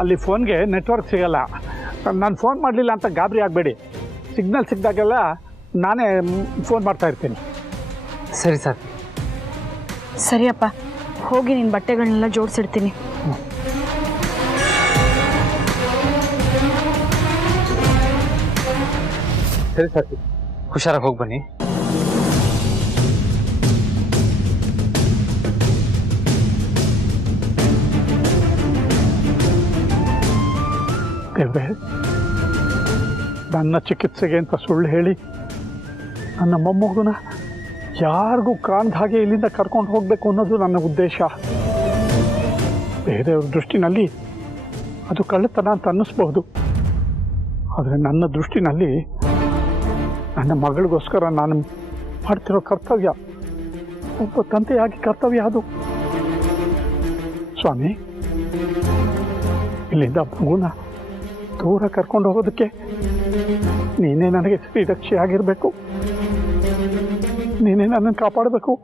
ಅಲ್ಲಿ ಫೋನ್ಗೆ ನೆಟ್ವರ್ಕ್ ಸಿಗಲ್ಲ. ನಾನು ಫೋನ್ ಮಾಡಲಿಲ್ಲ ಅಂತ ಗಾಬರಿ ಆಗಬೇಡಿ. ಸಿಗ್ನಲ್ ಸಿಕ್ಕಿದಾಗೆಲ್ಲ ನಾನೇ ಫೋನ್ ಮಾಡ್ತಾ ಇರ್ತೀನಿ. ಸರಿ ಸರ್. ಸರಿಯಪ್ಪ, ಹೋಗಿ ನಿನ್ನ ಬಟ್ಟೆಗಳನ್ನೆಲ್ಲ ಜೋಡಿಸಿಡ್ತೀನಿ. ಸರಿ ಸರ್, ಹುಷಾರಾಗಿ ಹೋಗಿ ಬನ್ನಿ. ದೇವ್ರೆ, ನನ್ನ ಚಿಕಿತ್ಸೆಗೆ ಅಂತ ಸುಳ್ಳು ಹೇಳಿ ನನ್ನ ಮೊಮ್ಮಗುನ ಯಾರಿಗೂ ಕಾಣ್ದ ಹಾಗೆ ಇಲ್ಲಿಂದ ಕರ್ಕೊಂಡು ಹೋಗಬೇಕು ಅನ್ನೋದು ನನ್ನ ಉದ್ದೇಶ. ಬೇರೆಯವ್ರ ದೃಷ್ಟಿನಲ್ಲಿ ಅದು ಕಳ್ಳತನ ಅಂತ ಅನ್ನಿಸ್ಬಹುದು, ಆದರೆ ನನ್ನ ದೃಷ್ಟಿನಲ್ಲಿ ನನ್ನ ಮಗಳಿಗೋಸ್ಕರ ನಾನು ಮಾಡ್ತಿರೋ ಕರ್ತವ್ಯ, ಒಬ್ಬ ತಂದೆಯಾಗಿ ಕರ್ತವ್ಯ ಅದು. ಸ್ವಾಮಿ, ಇಲ್ಲಿಂದ ಮಗುನ ದೂರ ಕರ್ಕೊಂಡು ಹೋಗೋದಕ್ಕೆ ನೀನೇ ನನಗೆ ಶ್ರೀರಕ್ಷೆಯಾಗಿರಬೇಕು, ನೀನೇ ನನ್ನನ್ನು ಕಾಪಾಡಬೇಕು.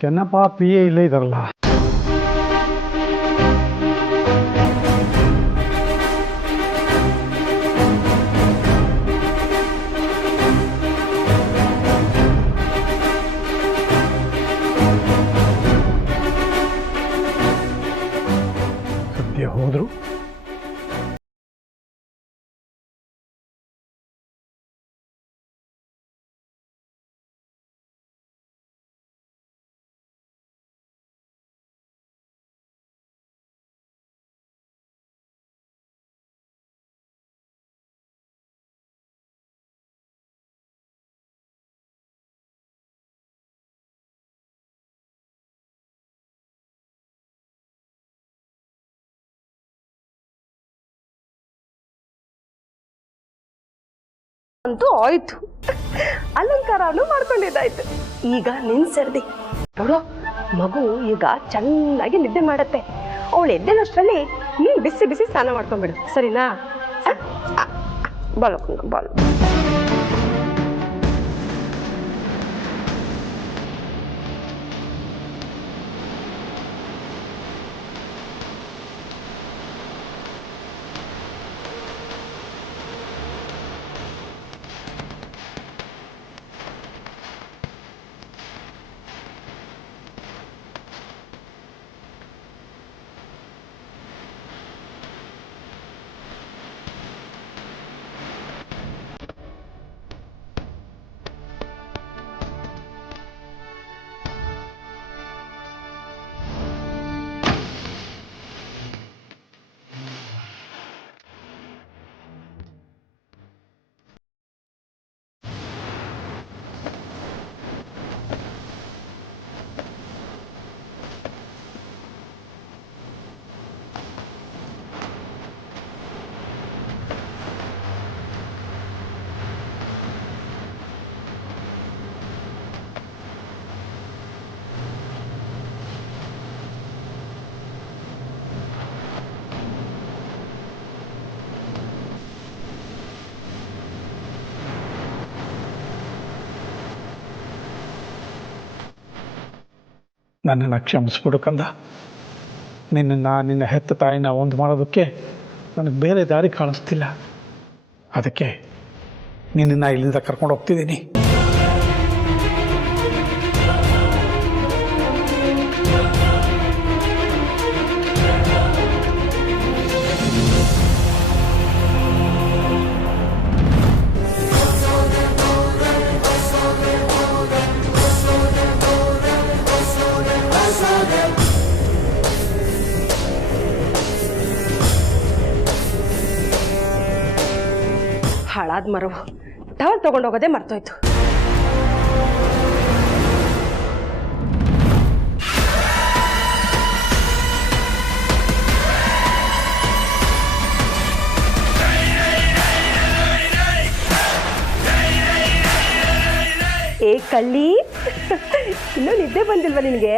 ಚೆನ್ನಪ್ಪ ಪಿ ಎ ಇಲ್ಲೇ ಇದ್ದಾರಲ್ಲ. ಸದ್ಯ ಹೋದ್ರು. ಅಂತೂ ಆಯ್ತು, ಅಲಂಕಾರನು ಮಾಡ್ಕೊಂಡಿದ್ದಾಯ್ತು. ಈಗ ನಿನ್ ಸರ್ದಿ ನೋಡು, ಮಗು ಈಗ ಚೆನ್ನಾಗಿ ನಿದ್ದೆ ಮಾಡತ್ತೆ. ಅವಳು ಎದ್ದೇಳಷ್ಟರಲ್ಲಿ ನೀನ್ ಬಿಸಿ ಬಿಸಿ ಸ್ನಾನ ಮಾಡ್ಕೊಂಡ್ಬಿಡು, ಸರಿನಾ? ಬಾಲು ಬಾಲು. ನನ್ನನ್ನು ಕ್ಷಮಿಸ್ಬಿಡು ಕಂದ. ನಿನ್ನ ಹೆತ್ತ ತಾಯಿನ ಒಂದು ಮಾಡೋದಕ್ಕೆ ನನಗೆ ಬೇರೆ ದಾರಿ ಕಾಣಿಸ್ತಿಲ್ಲ. ಅದಕ್ಕೆ ನಿನ್ನನ್ನು ಇಲ್ಲಿಂದ ಕರ್ಕೊಂಡು ಹೋಗ್ತಿದ್ದೀನಿ. ಹಾಳಾದ ಮರವು ಟವಲ್ ತಗೊಂಡೋಗೋದೇ ಮರ್ತೋಯ್ತು. ಏ ಕಳ್ಳಿ, ಇನ್ನೂ ನಿದ್ದೆ ಬಂದಿಲ್ವ ನಿನಗೆ?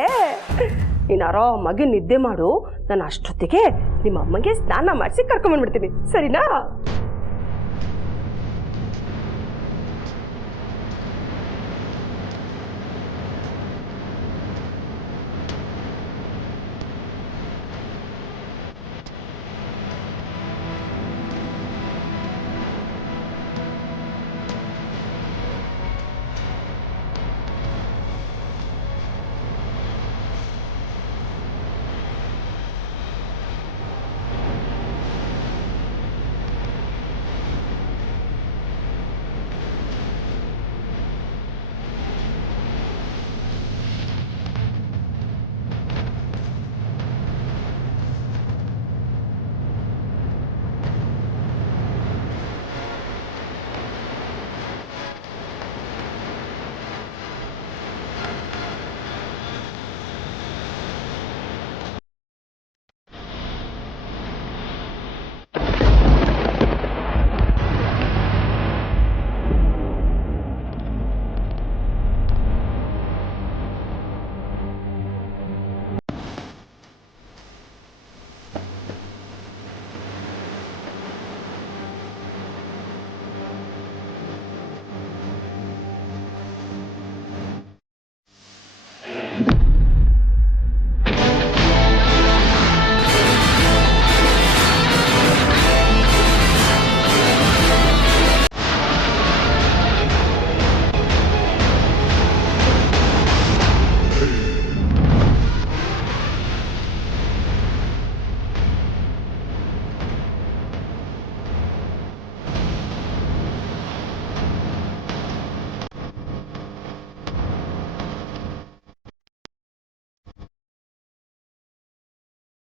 ನೀನು ಆರಾಮಾಗಿ ನಿದ್ದೆ ಮಾಡು. ನಾನು ಅಷ್ಟೊತ್ತಿಗೆ ನಿಮ್ಮ ಅಮ್ಮಗೆ ಸ್ನಾನ ಮಾಡಿಸಿ ಕರ್ಕೊಂಬಂದ್ಬಿಡ್ತೀನಿ, ಸರಿನಾ?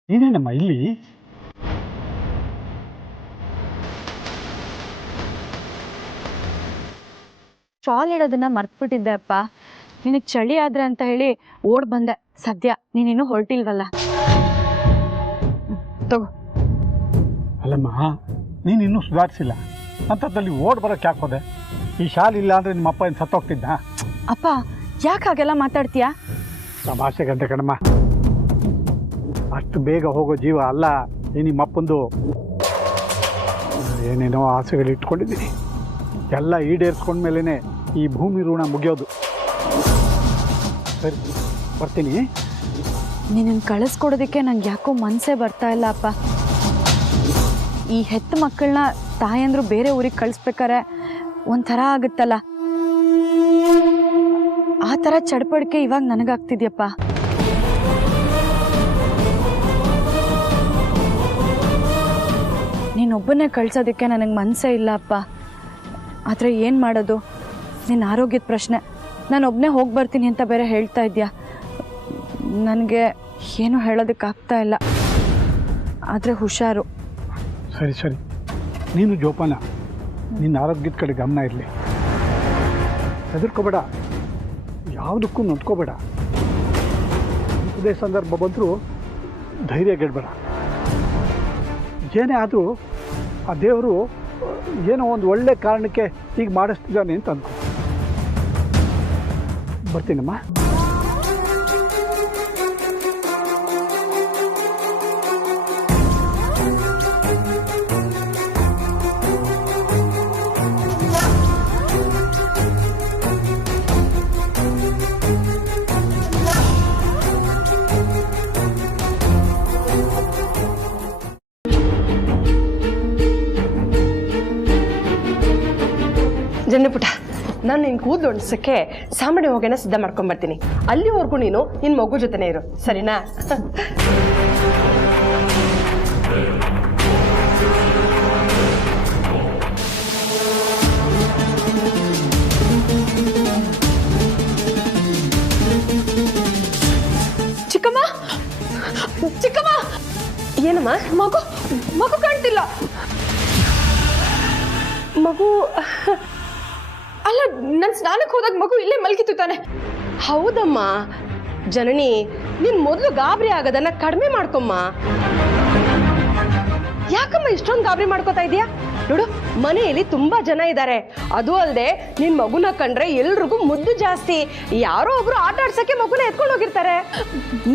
ನೀನೇನಮ್ಮ ಇಲ್ಲಿ? ಶಾಲ್ ಇಡೋದನ್ನ ಮರ್ತ್ಬಿಟ್ಟಿದ್ದೆ ಅಪ್ಪ. ನಿನಗೆ ಚಳಿ ಆದ್ರೆ ಅಂತ ಹೇಳಿ ಓಡ್ ಬಂದೆ. ಸದ್ಯ ನೀನಿನ್ನೂ ಹೊರಟಿಲ್ವಲ್ಲ, ತಗೋ. ಅಲ್ಲಮ್ಮ, ನೀನು ಇನ್ನೂ ಸುಧಾರಿಸಿಲ್ಲ ಅಂಥದ್ದಲ್ಲಿ ಓಡ್ ಬರೋಕ್ಕೆ ಯಾಕೆ ಹೋದೆ? ಈ ಶಾಲೆ ಇಲ್ಲ ಅಂದರೆ ನಿಮ್ಮ ಅಪ್ಪ ಏನು ಸತ್ತೋಗ್ತಿದ್ದ? ಅಪ್ಪ ಯಾಕೆ ಹಾಗೆಲ್ಲ ಮಾತಾಡ್ತೀಯಾ? ತಮಾಷೆ ಗಂಟೆ ಕಣಮ್ಮ, ಅಷ್ಟು ಬೇಗ ಹೋಗೋ ಜೀವ ಅಲ್ಲ ಈ ನಿಮ್ಮಪ್ಪಂದು. ಏನೇನೋ ಆಸೆಗಳು ಇಟ್ಕೊಂಡಿದ್ದೀನಿ, ಎಲ್ಲ ಈಡೇರಿಸ್ಕೊಂಡ್ಮೇಲೆ ಈ ಭೂಮಿ ಋಣ ಮುಗಿಯೋದು. ಸರಿ, ಬರ್ತೀನಿ. ನಿನ್ನನ್ನು ಕಳಿಸ್ಕೊಡೋದಕ್ಕೆ ನಂಗೆ ಯಾಕೋ ಮನಸ್ಸೇ ಬರ್ತಾ ಇಲ್ಲ ಅಪ್ಪ. ಈ ಹೆತ್ತ ಮಕ್ಕಳನ್ನ ತಾಯಂದ್ರು ಬೇರೆ ಊರಿಗೆ ಕಳಿಸ್ಬೇಕಾರೆ ಒಂಥರ ಆಗುತ್ತಲ್ಲ, ಆ ಥರ ಚಡ್ಪಡಿಕೆ ಇವಾಗ ನನಗಾಗ್ತಿದ್ಯಪ್ಪ. ನೀನೊಬ್ಬನೇ ಕಳ್ಸೋದಕ್ಕೆ ನನಗೆ ಮನಸ್ಸೇ ಇಲ್ಲ ಅಪ್ಪ. ಆದರೆ ಏನು ಮಾಡೋದು? ನಿನ್ನ ಆರೋಗ್ಯದ ಪ್ರಶ್ನೆ. ನಾನು ಒಬ್ಬನೇ ಹೋಗಿ ಬರ್ತೀನಿ ಅಂತ ಬೇರೆ ಹೇಳ್ತಾ ಇದ್ಯಾ. ನನಗೆ ಏನೂ ಹೇಳೋದಕ್ಕಾಗ್ತಾ ಇಲ್ಲ. ಆದರೆ ಹುಷಾರು. ಸರಿ ಸರಿ, ನೀನು ಜೋಪಾನ, ನಿನ್ನ ಆರೋಗ್ಯದ ಕಡೆ ಗಮನ ಇರಲಿ. ಹೆದರ್ಕೋಬೇಡ, ಯಾವುದಕ್ಕೂ ನೊಂದ್ಕೋಬೇಡ. ಇಂಥದೇ ಸಂದರ್ಭ ಬಂದರೂ ಧೈರ್ಯ ಗೆಡಬೇಡ. ಏನೇ ಆದರೂ ಆ ದೇವರು ಏನೋ ಒಂದು ಒಳ್ಳೆ ಕಾರಣಕ್ಕೆ ಈಗ ಮಾಡಿಸ್ತಿದ್ದಾನೆ ಅಂತ ಅಂದ್ಕೊ. ಬರ್ತೀನಮ್ಮ. ಜನ್ಪುಟ, ನಾನು ನಿನ್ನ ಕೂದಲು ಒಣಸಕ್ಕೆ ಸಾಂಬಾಡಿ ಹೋಗೋಣ ಸಿದ್ಧ ಮಾಡ್ಕೊಂಡ್ಬರ್ತೀನಿ. ಅಲ್ಲಿವರೆಗೂ ನೀನು ನಿನ್ನ ಮಗು ಜೊತೆನೇ ಇರು, ಸರಿನಾ? ಚಿಕ್ಕಮ್ಮ, ಚಿಕ್ಕಮ್ಮ, ಏನಮ್ಮ? ಮಗು ಮಗು ಕಾಣ್ತಿಲ್ಲ. ಮಗು ಮಗು ಅಲ್ಲ ನಾನು ಸ್ನಾನಕ್ಕೆ ಹೋದಾಗ ಮಗು ಇಲ್ಲೇ ಮಲಗಿತ್ತು ತಾನೆ. ಹೌದಮ್ಮ ಜನನಿ, ನೀನ್ ಮೊದಲು ಗಾಬರಿ ಆಗೋದನ್ನ ಕಡಿಮೆ ಮಾಡ್ಕೊಮ್ಮ. ಯಾಕಮ್ಮ ಇಷ್ಟೊಂದು ಗಾಬರಿ ಮಾಡ್ಕೋತಾ ಇದೀಯಾ? ನೋಡು, ಮನೆಯಲ್ಲಿ ತುಂಬಾ ಜನ ಇದ್ದಾರೆ. ಅದು ಅಲ್ಲದೆ ನಿನ್ ಮಗುನ ಕಂಡ್ರೆ ಎಲ್ರಿಗೂ ಮುದ್ದು ಜಾಸ್ತಿ. ಯಾರೋ ಒಬ್ರು ಆಟ ಆಡ್ಸಕ್ಕೆ ಮಗುನ ಎತ್ಕೊಂಡು ಹೋಗಿರ್ತಾರೆ.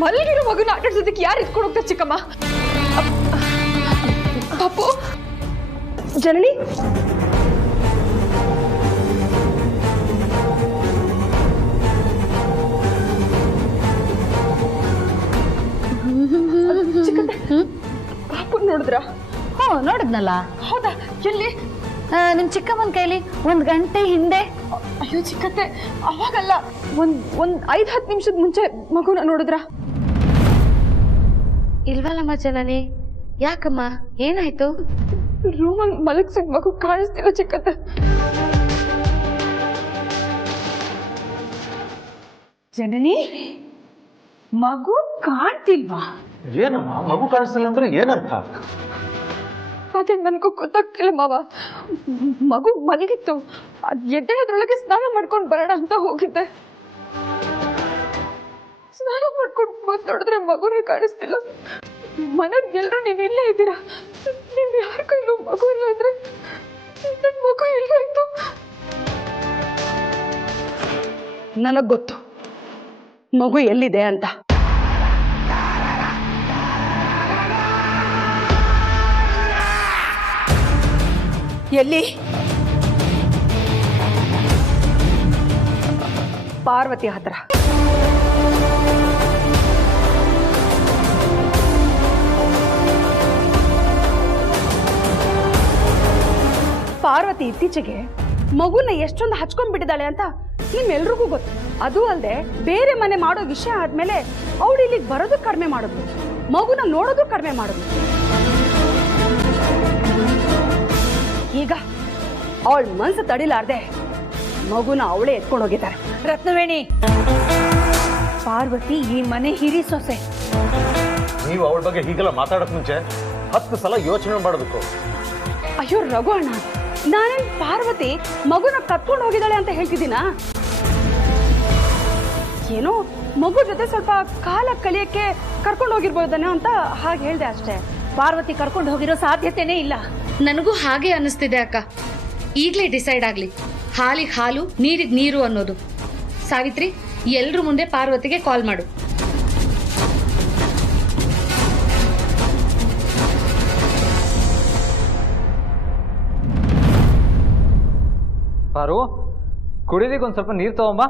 ಮಲಗಿರೋ ಮಗುನ ಆಟ ಆಡ್ಸೋದಕ್ಕೆ ಯಾರು ಎತ್ಕೊಂಡು ಹೋಗ್ತಾರೆ ಚಿಕ್ಕಮ್ಮ? ಪಾಪು ಜನನಿ, ಪಾಪು ನೋಡಿದ್ರ? ಹ್ಞೂ ನೋಡಿದ್ನಲ್ಲ. ಹೌದಾ? ಎಲ್ಲಿ? ನಿಮ್ಮ ಚಿಕ್ಕಮ್ಮನ ಕೈಲಿ 1 ಗಂಟೆ ಹಿಂದೆ. ಅಯ್ಯೋ ಚಿಕ್ಕತ್ತೆ, ಅವಾಗಲ್ಲ, ಒಂದ್ 5-10 ನಿಮಿಷದ ಮುಂಚೆ ಮಗುನ ನೋಡಿದ್ರ? ಇಲ್ವಲ್ಲಮ್ಮ ಜನನಿ, ಯಾಕಮ್ಮ ಏನಾಯ್ತು? ರೂಮಲ್ಲಿ ಮಲಗಿಸಿದ ಮಗು ಕಾಣಿಸ್ತಿಲ್ಲ ಚಿಕ್ಕತ್ತೆ. ಜನನಿ, ಮಗು ಕಾಣ್ತಿಲ್ವಾ? ಏನಮ್ಮ ಮಗು ಕಾಣಿಸ್ತಿಲ್ಲ ಅಂದ್ರೆ ಏನರ್ಥ? ಅದೇ ನನಗೂ ಗೊತ್ತಾಗ್ತಿಲ್ಲ ಮಾವ. ಮಗು ಮಲಗಿತ್ತು, ಅದ್ ಎದ್ದೇಳೋದ್ರೊಳಗೆ ಸ್ನಾನ ಮಾಡ್ಕೊಂಡು ಬರೋಣ ಅಂತ ಹೋಗಿದ್ದೆ. ಸ್ನಾನ ಮಾಡ್ಕೊಂಡು ಬಂದು ನೋಡಿದ್ರೆ ಮಗುನೇ ಕಾಣಿಸ್ತಿಲ್ಲ. ಮನೆಗೆ ಎಲ್ಲರೂ ನೀವು ಇಲ್ಲೇ ಇದ್ದೀರಾ, ನೀವು ಯಾರ ಕೈಲೂ ಮಗು ಇಲ್ಲ ಅಂದ್ರೆ ನನ್ನ ಮಗು ಎಲ್ಲಾಯ್ತು? ನನಗ್ ಗೊತ್ತು ಮಗು ಎಲ್ಲಿದೆ ಅಂತ. ಎಲ್ಲಿ? ಪಾರ್ವತಿ ಹತ್ರ. ಪಾರ್ವತಿ ಇತ್ತೀಚೆಗೆ ಮಗುನ ಎಷ್ಟೊಂದು ಹಚ್ಕೊಂಡ್ಬಿಟ್ಟಿದ್ದಾಳೆ ಅಂತ ನಿಮ್ಮೆಲ್ರಿಗೂ ಗೊತ್ತು. ಅದು ಅಲ್ಲದೆ ಬೇರೆ ಮನೆ ಮಾಡೋ ವಿಷಯ ಆದ್ಮೇಲೆ ಅವಳು ಇಲ್ಲಿಗೆ ಬರೋದು ಕಡಿಮೆ ಮಾಡಿದ್ಲು, ಮಗುನ ನೋಡೋದು ಕಡಿಮೆ ಮಾಡಿದ್ಲು. ಈಗ ಅವಳ ಮನ್ಸು ತಡಿಲಾರ್ದೆ ಮಗುನ ಅವಳೇ ಎತ್ಕೊಂಡು ಹೋಗಿದ್ದಾರೆ. ರತ್ನವೇಣಿ, ಪಾರ್ವತಿ ಈ ಮನೆ ಹಿರಿ ಸೊಸೆ. ನೀವು ಅವಳ ಬಗ್ಗೆ ಹೀಗೆಲ್ಲ ಮಾತಾಡಕ್ ಮುಂಚೆ 10 ಸಲ ಯೋಚನೆ ಮಾಡೋದಕ್ಕೂ. ಅಯ್ಯೋ ರಘು ಅಣ್ಣ, ನಾನೇನ್ ಪಾರ್ವತಿ ಮಗುನ ಕತ್ಕೊಂಡು ಹೋಗಿದ್ದಾಳೆ ಅಂತ ಹೇಳ್ತಿದ್ದೀನಾ? ಏನೋ ಮಗು ಜೊತೆ ಸ್ವಲ್ಪ ಕಾಲ ಕಲಿಯಕ್ಕೆ ಕರ್ಕೊಂಡು ಹೋಗಿರ್ಬೋದನ್ನ ಅಂತ ಹಾಗೆ ಹೇಳ್ದೆ ಅಷ್ಟೇ. ಪಾರ್ವತಿ ಕರ್ಕೊಂಡು ಹೋಗಿರೋ ಸಾಧ್ಯತೆನೇ ಇಲ್ಲ. ನನಗೂ ಹಾಗೆ ಅನಿಸ್ತಿದೆ ಅಕ್ಕ. ಈಗಲೇ ಡಿಸೈಡ್ ಆಗ್ಲಿ, ಹಾಲಿಗೆ ಹಾಲು ನೀರಿಗೆ ನೀರು ಅನ್ನೋದು. ಸಾವಿತ್ರಿ, ಎಲ್ರ ಮುಂದೆ ಪಾರ್ವತಿಗೆ ಕಾಲ್ ಮಾಡು. ಪಾರು, ಕುಡಿಯೋದಕ್ಕೆ ಒಂದು ಸ್ವಲ್ಪ ನೀರು ತಗೊಂಬಾ.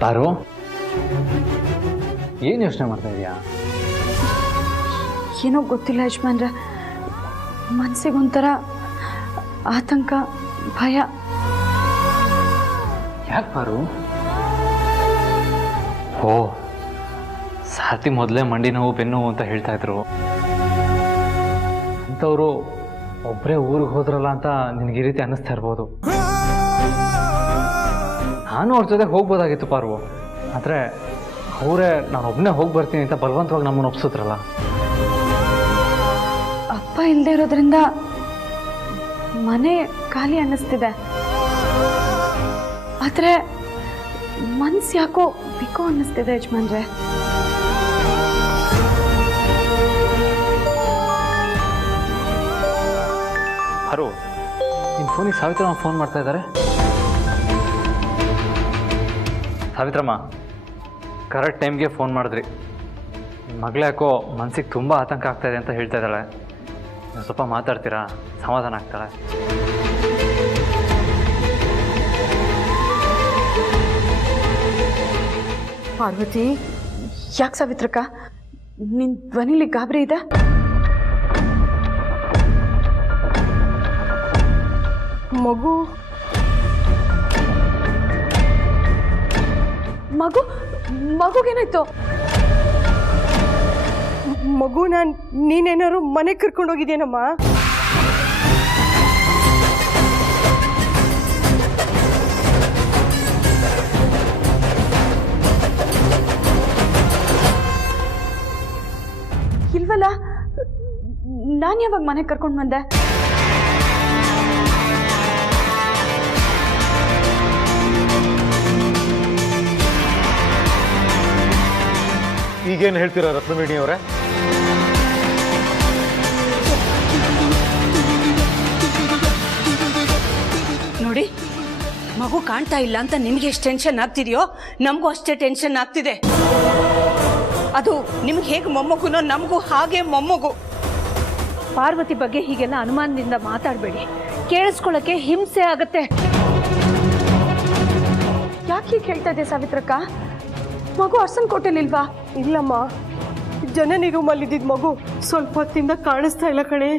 ಪಾರು, ಏನು ಯೋಚನೆ ಮಾಡ್ತಾ ಇದೀಯಾ? ಏನೋ ಗೊತ್ತಿಲ್ಲ ಯಜಮಾನ್ರೆ, ಮನ್ಸಿಗೊಂಥರ ಆತಂಕ, ಭಯ. ಯಾಕೆ ಪಾರು? ಓ, ಸಾತಿ ಮೊದಲೇ ಮಂಡಿ ನೋವು ಬೆನ್ನು ನೋವು ಅಂತ ಹೇಳ್ತಾ ಇದ್ರು. ಅಂಥವ್ರು ಒಬ್ಬರೇ ಊರಿಗೆ ಹೋದ್ರಲ್ಲ ಅಂತ ನಿನಗೆ ಈ ರೀತಿ ಅನ್ನಿಸ್ತಾ ಇರ್ಬೋದು. ನಾನು ಅವ್ರ ಜೊತೆ ಹೋಗ್ಬೋದಾಗಿತ್ತು ಪಾರು, ಆದರೆ ಅವರೇ ನಾನು ಒಬ್ಬನೇ ಹೋಗಿ ಬರ್ತೀನಿ ಅಂತ ಬಲವಂತವಾಗಿ ನಮ್ಮನ್ನು ಒಪ್ಸಿದ್ರಲ್ಲ. ಅಪ್ಪ ಇಲ್ಲದೆ ಇರೋದ್ರಿಂದ ಮನೆ ಖಾಲಿ ಅನ್ನಿಸ್ತಿದೆ. ಆದರೆ ಮನ್ಸು ಯಾಕೋ ಬಿಕೋ ಅನ್ನಿಸ್ತಿದೆ ಯಜಮಾನ್ರೆ. ಪಾರು, ನಿಮ್ಮ ಫೋನಿಗೆ ಸಾವಿತ್ರಮ್ಮ ಫೋನ್ ಮಾಡ್ತಾ ಇದ್ದಾರೆ. ಸಾವಿತ್ರಮ್ಮ, ಕರೆಕ್ಟ್ ಟೈಮ್ಗೆ ಫೋನ್ ಮಾಡಿದ್ರಿ. ನಿಮ್ಮ ಮಗಳು ಯಾಕೋ ಮನಸ್ಸಿಗೆ ತುಂಬ ಆತಂಕ ಆಗ್ತಾಯಿದೆ ಅಂತ ಹೇಳ್ತಾ ಇದ್ದಾಳೆ. ನೀವು ಸ್ವಲ್ಪ ಮಾತಾಡ್ತೀರಾ? ಸಮಾಧಾನ ಆಗ್ತಾಳೆ. ಪಾರ್ವತಿ, ಯಾಕೆ ಸಾವಿತ್ರಕ್ಕ ನಿನ್ನ ಧ್ವನಿಲಿ ಗಾಬರಿ ಇದೆ? ಮಗು ಮಗುಗೇನಾಯ್ತು? ಮಗುನ ನೀನೇನಾರು ಮನೆಗೆ ಕರ್ಕೊಂಡೋಗಿದ್ದೇನಮ್ಮ? ಇಲ್ವಲ್ಲ, ನಾನು ಯಾವಾಗ ಮನೆಗೆ ಕರ್ಕೊಂಡು ಬಂದೆ? ಈಗೇನು ಹೇಳ್ತೀರಾ ರತ್ನವೇಣಿ ಅವರೇ? ನೋಡಿ, ಮಗು ಕಾಣ್ತಾ ಇಲ್ಲ ಅಂತ ನಿಮ್ಗೆ ಎಷ್ಟು ಟೆನ್ಷನ್ ಆಗ್ತಿದೆಯೋ ನಮಗೂ ಅಷ್ಟೇ ಟೆನ್ಷನ್ ಆಗ್ತಿದೆ. ಅದು ನಿಮ್ಗೆ ಹೇಗೆ ಮೊಮ್ಮಗುನೋ ನಮಗೂ ಹಾಗೆ ಮೊಮ್ಮಗು. ಪಾರ್ವತಿ ಬಗ್ಗೆ ಹೀಗೆಲ್ಲ ಅನುಮಾನದಿಂದ ಮಾತಾಡಬೇಡಿ, ಕೇಳಿಸ್ಕೊಳ್ಳೋಕೆ ಹಿಂಸೆ ಆಗತ್ತೆ. ಯಾಕೆ ಹೀಗೆ ಹೇಳ್ತಾ ಇದ್ದೆ ಸಾವಿತ್ರಕ್ಕ? ಮಗು ಅರ್ಸನ್ ಕೋಟೆಲಿಲ್ವಾ? ಇಲ್ಲಮ್ಮ, ಜನನಿ ರೂಮಲ್ಲಿ ಇದ್ದಿದ್ದ ಮಗು ಸ್ವಲ್ಪ ಹೊತ್ತಿಂದ ಕಾಣಿಸ್ತಾ ಇಲ್ಲ ಕಣೆ.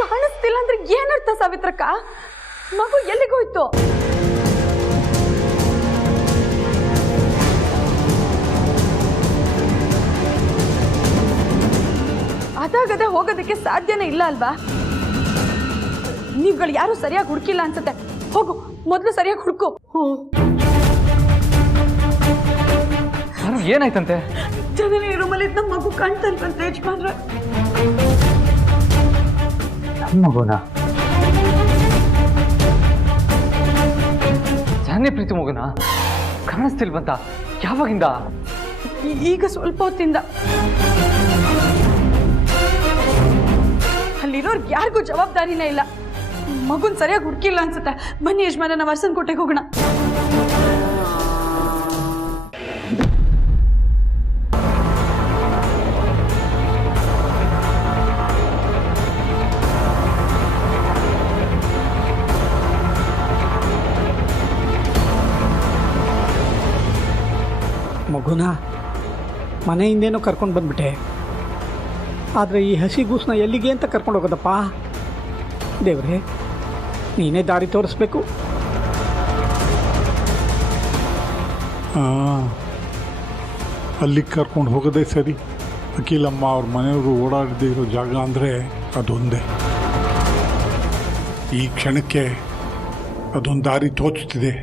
ಕಾಣಿಸ್ತಿಲ್ಲ ಅಂದ್ರೆ ಏನರ್ಥ ಸಾವಿತ್ರಕ್ಕ? ಮಗು ಎಲ್ಲಿಗೋಯ್ತು? ಅದಾಗದೆ ಹೋಗೋದಕ್ಕೆ ಸಾಧ್ಯನೇ ಇಲ್ಲ ಅಲ್ವಾ? ನೀವುಗಳು ಯಾರು ಸರಿಯಾಗಿ ಹುಡುಕಿಲ್ಲ ಅನ್ಸುತ್ತೆ. ಹೋಗು, ಮೊದಲು ಸರಿಯಾಗಿ ಹುಡುಕು. ಏನಾಯ್ತಂತೆ? ಜನನಿ ರೂಮಲ್ಲಿ ನಮ್ಮ ಮಗು ಕಾಣ್ತಾ ಇಲ್ವಂತೆ ಯಜಮಾನ್ರೆ. ಮಗುನ ಜಾನ್ಯ ಪ್ರೀತಿ ಮಗುನ ಕಾಣಿಸ್ತಿಲ್ವಂತ? ಯಾವಾಗಿಂದ? ಈಗ ಸ್ವಲ್ಪ ಹೊತ್ತಿಂದ. ಅಲ್ಲಿರೋರ್ಗೆ ಯಾರಿಗೂ ಜವಾಬ್ದಾರಿನೇ ಇಲ್ಲ. ಮಗುನ್ ಸರಿಯಾಗಿ ಹುಡುಕಿಲ್ಲ ಅನ್ಸುತ್ತೆ. ಬನ್ನಿ ಯಜಮಾನ, ನಾವು ಅರ್ಸನ್ ಕೋಟೆಗೆ ಹೋಗೋಣ. ಮಗುನ ಮನೆಯಿಂದೇನೋ ಕರ್ಕೊಂಡು ಬಂದ್ಬಿಟ್ಟೆ, ಆದರೆ ಈ ಹಸಿ ಗೂಸನ್ನ ಎಲ್ಲಿಗೆ ಅಂತ ಕರ್ಕೊಂಡು ಹೋಗೋದಪ್ಪ? ದೇವ್ರೆ, ನೀನೇ ದಾರಿ ತೋರಿಸ್ಬೇಕು. ಅಲ್ಲಿಗೆ ಕರ್ಕೊಂಡು ಹೋಗೋದೇ ಸರಿ. ಅಖಿಲಮ್ಮ ಅವ್ರ ಮನೆಯವರು ಓಡಾಡದೇ ಇರೋ ಜಾಗ ಅಂದರೆ ಅದೊಂದೇ. ಈ ಕ್ಷಣಕ್ಕೆ ಅದೊಂದು ದಾರಿ ತೋಚ್ತಿದೆ,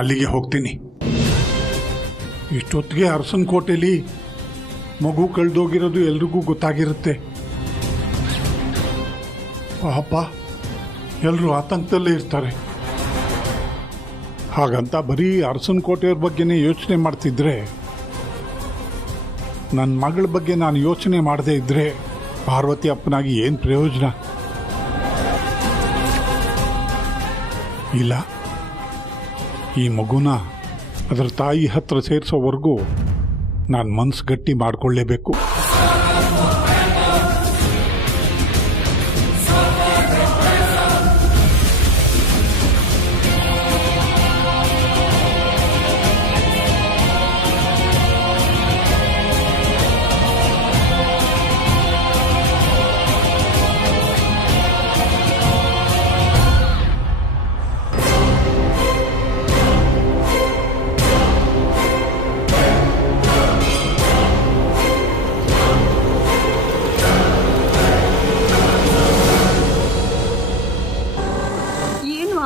ಅಲ್ಲಿಗೆ ಹೋಗ್ತೀನಿ. ಇಷ್ಟೊತ್ತಿಗೆ ಅರಸನ ಕೋಟೆಯಲ್ಲಿ ಮಗು ಕಳೆದೋಗಿರೋದು ಎಲ್ರಿಗೂ ಗೊತ್ತಾಗಿರುತ್ತೆ. ಪಾಪ ಎಲ್ಲರೂ ಆತಂಕದಲ್ಲೇ ಇರ್ತಾರೆ. ಹಾಗಂತ ಬರೀ ಅರಸನ ಕೋಟೆಯವ್ರ ಬಗ್ಗೆನೇ ಯೋಚನೆ ಮಾಡ್ತಿದ್ರೆ, ನನ್ನ ಮಗಳ ಬಗ್ಗೆ ನಾನು ಯೋಚನೆ ಮಾಡದೇ ಇದ್ದರೆ ಪಾರ್ವತಿ ಅಪ್ಪನಾಗಿ ಏನು ಪ್ರಯೋಜನ? ಇಲ್ಲ, ಈ ಮಗುನ ಅದರ ತಾಯಿ ಹತ್ರ ಸೇರಿಸೋವರೆಗೂ ನಾನು ಮನಸ್ಸು ಗಟ್ಟಿ ಮಾಡಿಕೊಳ್ಳೇಬೇಕು.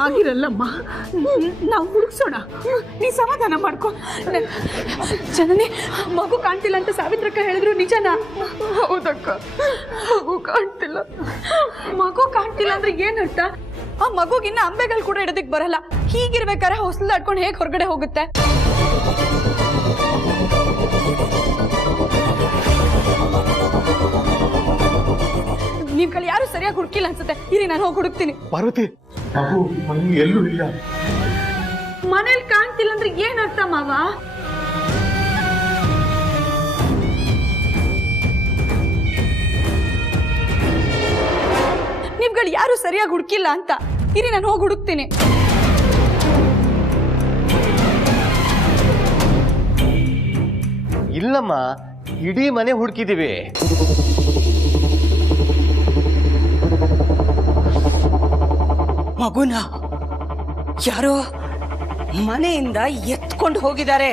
ಆಗಿರಲ್ಲಮ್ಮ, ನಾವು ಹುಡುಕ್ಸೋಣ. ನೀ ಸಮಾಧಾನ ಮಾಡ್ಕೊ. ಜನನಿ, ಮಗು ಕಾಣ್ತಿಲ್ಲ ಅಂತ ಸಾವಿತ್ರಕ್ಕ ಹೇಳಿದ್ರು ನಿಜನಾ? ಹೌದಕ್ಕ, ಮಗು ಕಾಣ್ತಿಲ್ಲ. ಮಗು ಕಾಣ್ತಿಲ್ಲ ಅಂದ್ರೆ ಏನರ್ಥ? ಆ ಮಗುಗಿನ್ನ ಅಂಬೆಗಳು ಕೂಡ ಇಡೋದಕ್ಕೆ ಬರಲ್ಲ. ಹೀಗಿರ್ಬೇಕಾದ್ರೆ ಹೊಸಲು ಆಡ್ಕೊಂಡು ಹೇಗೆ ಹೊರಗಡೆ ಹೋಗುತ್ತೆ? ನೀವುಗಳು ಯಾರು ಸರಿಯಾಗಿ ಹುಡುಕಿಲ್ಲ ಅನ್ಸುತ್ತೆ. ಇರಿ, ನಾನು ಹೋಗಿ ಹುಡುಕ್ತೀನಿ. ಪಾರ್ವತಿ, ಎಲ್ಲೂ ಇಲ್ಲ. ಮನೇಲಿ ಕಾಣ್ತಿಲ್ಲ ಅಂದ್ರೆ ಏನರ್ಥ ಮಾವ? ನೀವುಗಳು ಯಾರು ಸರಿಯಾಗಿ ಹುಡುಕಿಲ್ಲ ಅಂತ. ಇರಿ, ನಾನು ಹೋಗಿ ಹುಡುಕ್ತೀನಿ. ಇಲ್ಲಮ್ಮ, ಇಡೀ ಮನೆ ಹುಡುಕಿದೀವಿ. ಮಗುನ ಯಾರೋ ಮನೆಯಿಂದ ಎತ್ಕೊಂಡು ಹೋಗಿದ್ದಾರೆ.